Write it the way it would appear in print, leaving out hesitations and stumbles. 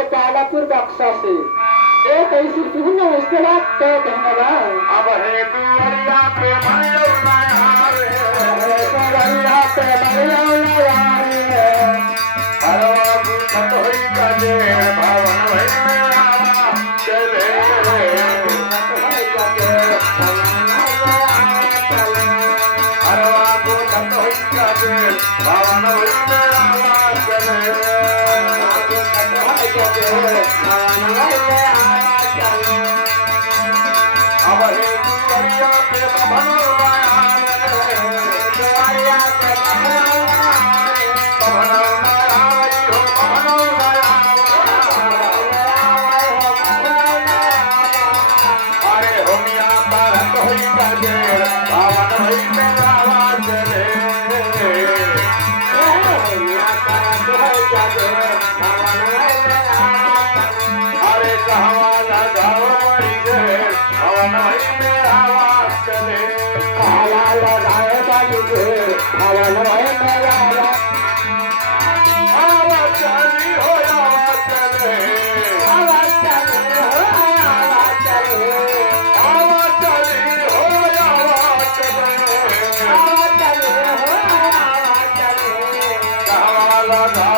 के तालापुर बक्सा से एक ऐसी तुमने उसके बाद तो कहने लगा अब है दुआरिया पे मरिया हारे दुआरिया पे मरिया हारे हरवा गुठत होई काजे भावन भई में आवा चले हरवा गुठत होई काजे भावन भई में आवा चले अब हे दुआरिया पे भवन la